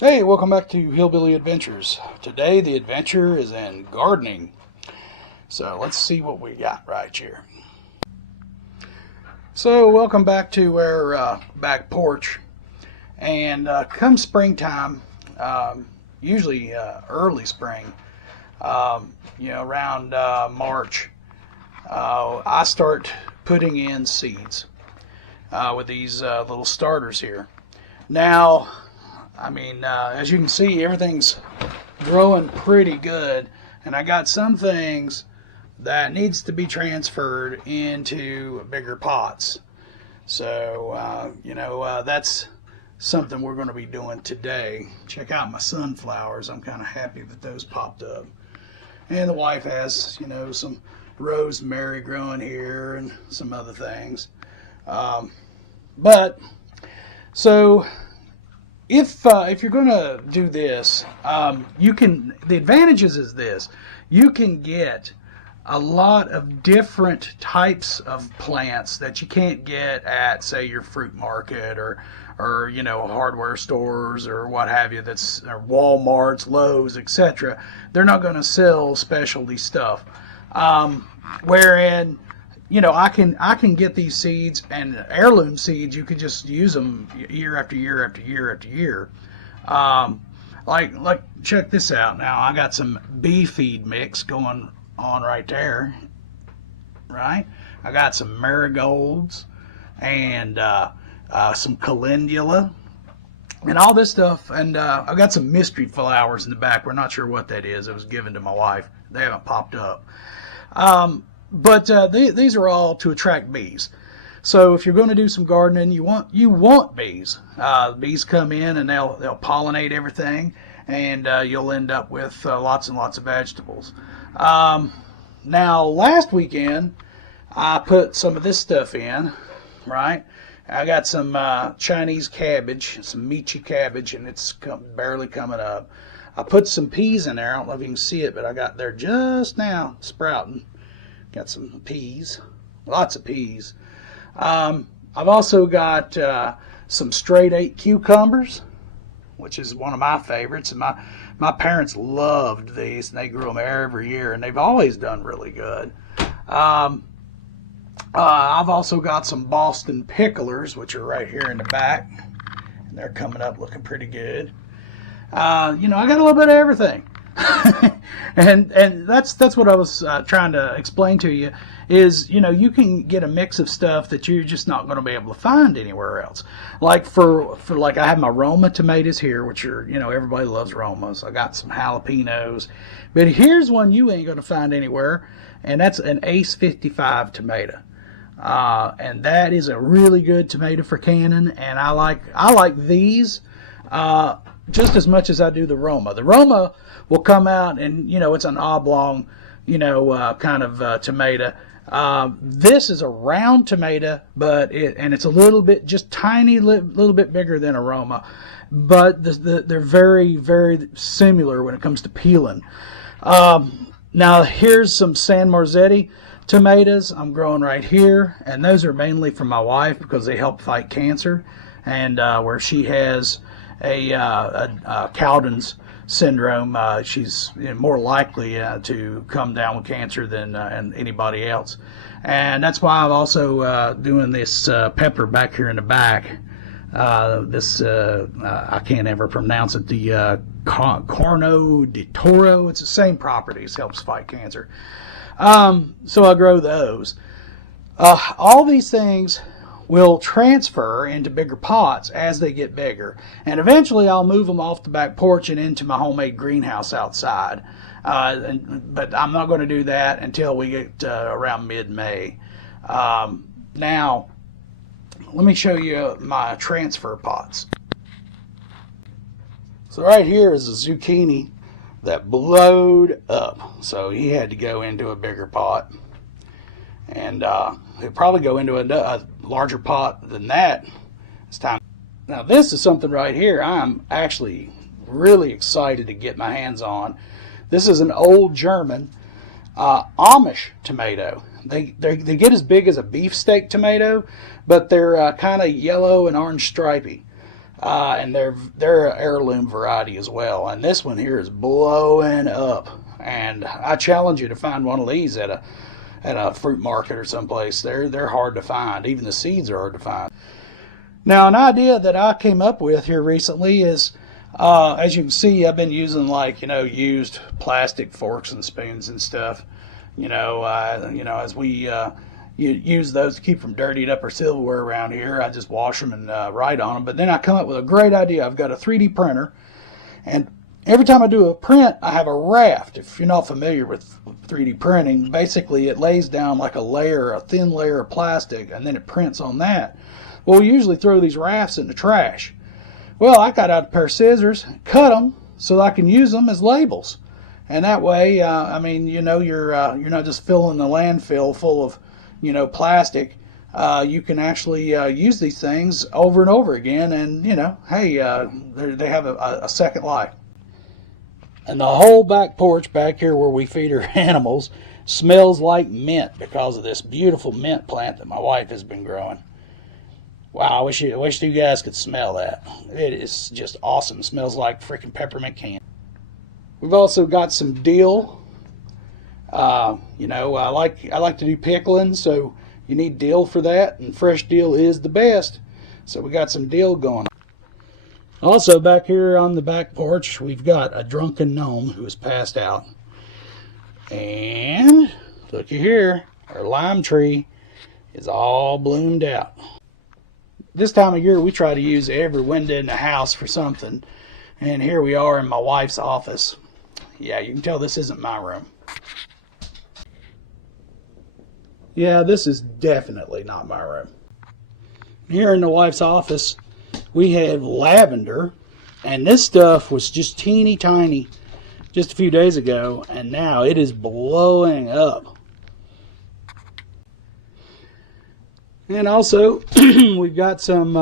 Hey, welcome back to Hillbilly Adventures. Today the adventure is in gardening. So let's see what we got right here. So welcome back to our back porch. And come springtime, usually early spring, around March, I start putting in seeds with these little starters here. Now, as you can see, everything's growing pretty good, and I got some things that needs to be transferred into bigger pots. So, that's something we're going to be doing today. Check out my sunflowers. I'm kind of happy that those popped up. And the wife has, some rosemary growing here and some other things. If you're going to do this, the advantages is this: you can get a lot of different types of plants that you can't get at, say, your fruit market or hardware stores or what have you, or Walmarts, Lowe's, etc. They're not going to sell specialty stuff. Wherein, I can get these seeds, and heirloom seeds, you can just use them year after year after year after year. Like check this out. Now I got some bee feed mix going on right there. Right? I got some marigolds and some calendula and all this stuff. And I got some mystery flowers in the back. We're not sure what that is. It was given to my wife. They haven't popped up. But these are all to attract bees. So if you're going to do some gardening, you want bees. Bees come in and they'll pollinate everything, and you'll end up with lots and lots of vegetables. Now last weekend I put some of this stuff in. Right, I got some Chinese cabbage, some Michi cabbage, and it's barely coming up. I put some peas in there. I don't know if you can see it, but I got there just now sprouting. Got some peas, lots of peas. I've also got some straight 8 cucumbers, which is one of my favorites. And my parents loved these, and they grew them every year, and they've always done really good. I've also got some Boston picklers, which are right here in the back, and they're coming up looking pretty good. I got a little bit of everything. and that's what I was trying to explain to you is, you can get a mix of stuff that you're just not going to be able to find anywhere else. Like for I have my Roma tomatoes here, which are, everybody loves Romas. I got some jalapenos, but here's one you ain't going to find anywhere, and that's an Ace 55 tomato. And that is a really good tomato for canning, and I like these just as much as I do the Roma. The Roma will come out and, it's an oblong, kind of tomato. This is a round tomato, but it's a little bit, just tiny, little bit bigger than a Roma. But they're very, very similar when it comes to peeling. Now here's some San Marzetti tomatoes I'm growing right here, and those are mainly for my wife because they help fight cancer, and where she has a Cowden's syndrome, she's more likely to come down with cancer than anybody else. And that's why I'm also doing this pepper back here in the back. I can't ever pronounce it, the Corno di Toro. It's the same properties, helps fight cancer. So I grow those. All these things will transfer into bigger pots as they get bigger, and eventually I'll move them off the back porch and into my homemade greenhouse outside. But I'm not going to do that until we get around mid-May. Now, let me show you my transfer pots. So right here is a zucchini that blowed up, so he had to go into a bigger pot, and he'll probably go into a larger pot than that. It's time. Now this is something right here I'm actually really excited to get my hands on. This is an old German Amish tomato. They get as big as a beefsteak tomato, but they're kind of yellow and orange stripy. and they're an heirloom variety as well. And this one here is blowing up. And I challenge you to find one of these at a fruit market or someplace. They're hard to find. Even the seeds are hard to find. Now, an idea that I came up with here recently is, as you can see, I've been using used plastic forks and spoons and stuff. As we use those to keep from dirtying up our silverware around here, I just wash them and write on them. But then I come up with a great idea. I've got a 3D printer, and every time I do a print, I have a raft. If you're not familiar with 3D printing, basically it lays down like a thin layer of plastic, and then it prints on that. Well, we usually throw these rafts in the trash. Well, I got out a pair of scissors, cut them so that I can use them as labels. And that way, you're not just filling the landfill full of, plastic. You can actually use these things over and over again, and they have a second life. And the whole back porch back here where we feed our animals smells like mint because of this beautiful mint plant that my wife has been growing. Wow, I wish you guys could smell that. It is just awesome. It smells like freaking peppermint candy. We've also got some dill. I like to do pickling, so you need dill for that, and fresh dill is the best. So we got some dill going. Also back here on the back porch, we've got a drunken gnome who has passed out. And looky here, our lime tree is all bloomed out. This time of year, we try to use every window in the house for something. And here we are in my wife's office. Yeah, you can tell this isn't my room. Yeah, this is definitely not my room. Here in the wife's office, we have lavender. And this stuff was just teeny tiny just a few days ago. And now it is blowing up. And also, we've got some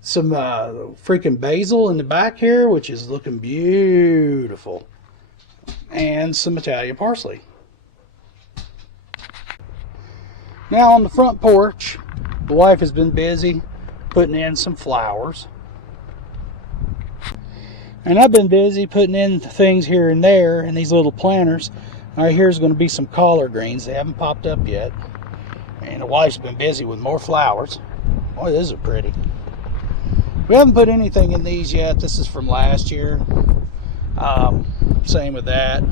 freaking basil in the back here, which is looking beautiful. And some Italian parsley. Now on the front porch, the wife has been busy putting in some flowers. And I've been busy putting in things here and there in these little planters. Right here's going to be some collard greens. They haven't popped up yet. And the wife's been busy with more flowers. Boy, these are pretty. We haven't put anything in these yet. This is from last year. Same with that.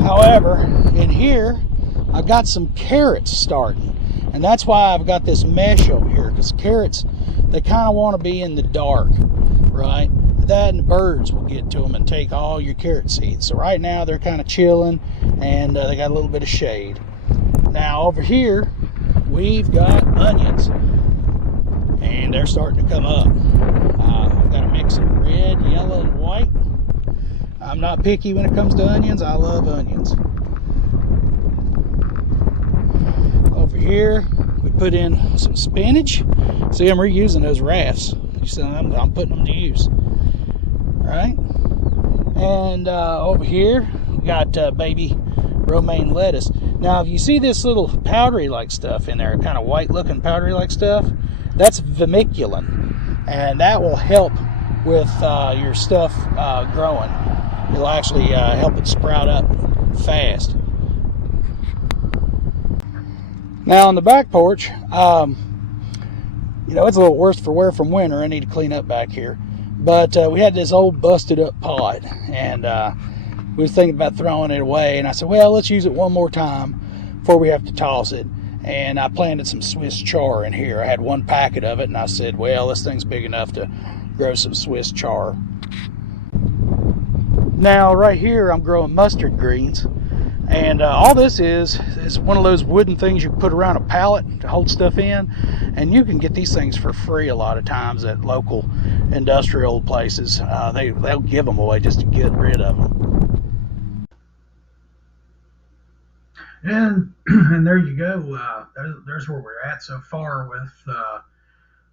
However, in here, I've got some carrots starting. And that's why I've got this mesh over here. Because carrots, they kind of want to be in the dark, right? That and the birds will get to them and take all your carrot seeds. So right now, they're kind of chilling. And they got a little bit of shade. Now over here, we've got onions, and they're starting to come up. I've got a mix of red, yellow, and white. I'm not picky when it comes to onions. I love onions. Over here, we put in some spinach. See, I'm reusing those rafts. So I'm putting them to use. All right. And over here, we got baby romaine lettuce. Now, if you see this little powdery-like stuff in there, kind of white-looking powdery-like stuff, that's vermiculin, and that will help with your stuff growing. It'll actually help it sprout up fast. Now, on the back porch, it's a little worse for wear from winter. I need to clean up back here. But we had this old busted-up pot, and we were thinking about throwing it away, and I said, well, let's use it one more time before we have to toss it. And I planted some Swiss chard in here. I had one packet of it, and I said, well, this thing's big enough to grow some Swiss chard. Now, right here, I'm growing mustard greens. And all this is one of those wooden things you put around a pallet to hold stuff in. And you can get these things for free a lot of times at local industrial places. They'll give them away just to get rid of them. And there you go. There's where we're at so far with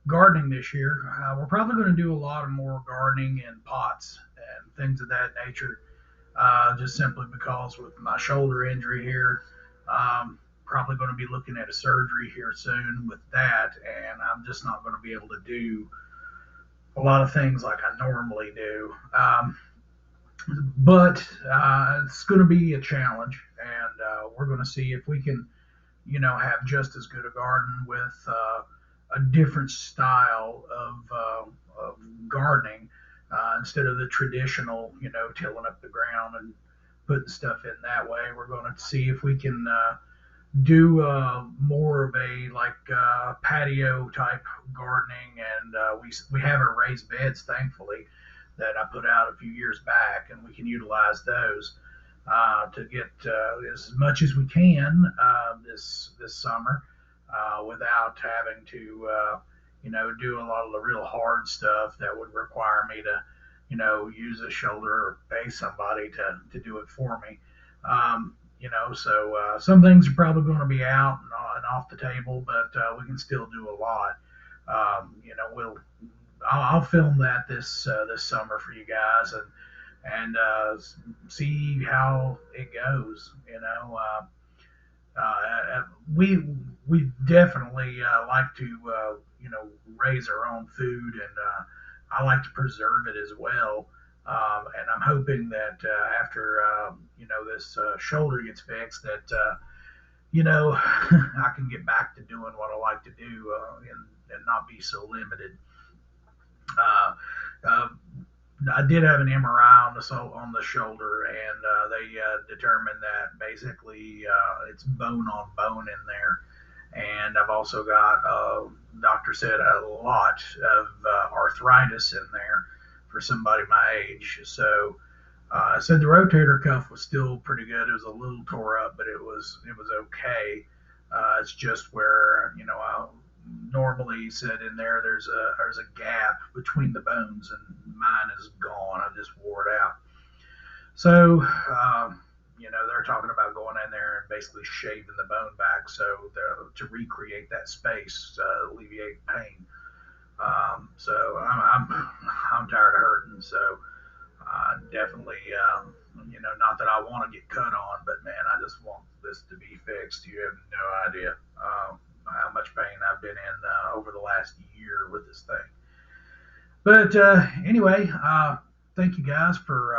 gardening this year. We're probably going to do a lot of more gardening in pots and things of that nature, just simply because with my shoulder injury here, probably going to be looking at a surgery here soon with that, and I'm just not going to be able to do a lot of things like I normally do. But it's going to be a challenge, and we're going to see if we can, have just as good a garden with a different style of gardening instead of the traditional, tilling up the ground and putting stuff in that way. We're going to see if we can do more of a like patio type gardening, and we have our raised beds, thankfully, that I put out a few years back, and we can utilize those to get as much as we can this summer without having to do a lot of the real hard stuff that would require me to use a shoulder or pay somebody to do it for me. So some things are probably going to be out and off the table, but we can still do a lot. I'll film that this summer for you guys, and see how it goes. We definitely like to raise our own food, and I like to preserve it as well. And I'm hoping that after this shoulder gets fixed, that I can get back to doing what I like to do, and not be so limited. Uh, uh, I did have an MRI on the shoulder, and they determined that basically it's bone on bone in there. And I've also got, doctor said, a lot of arthritis in there for somebody my age. So I said the rotator cuff was still pretty good. It was a little tore up, but it was okay. It's just where I normally said in there there's a gap between the bones, and mine is gone. I just wore it out. So they're talking about going in there and basically shaving the bone back so to recreate that space, alleviate pain. So I'm tired of hurting. So definitely, not that I want to get cut on, but man, I just want this to be fixed. You have no idea how much pain I've been in over the last year with this thing. But anyway, thank you guys for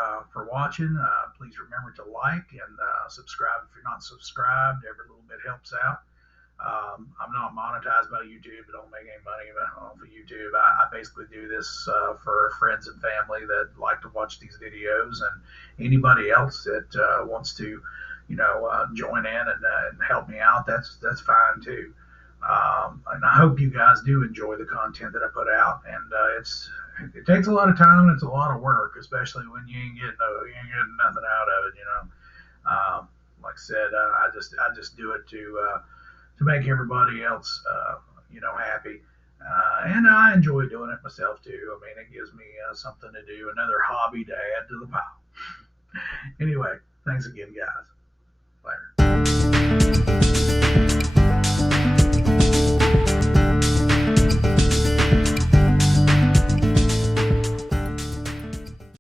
watching. Please remember to like and subscribe if you're not subscribed. Every little bit helps out. I'm not monetized by YouTube. I don't make any money off of YouTube. I basically do this for friends and family that like to watch these videos, and anybody else that wants to, join in and help me out. That's fine too. And I hope you guys do enjoy the content that I put out. And it takes a lot of time and it's a lot of work, especially when you ain't getting nothing out of it. Like I said, I just do it to make everybody else, happy. And I enjoy doing it myself too. I mean, it gives me something to do, another hobby to add to the pile. Anyway, thanks again, guys.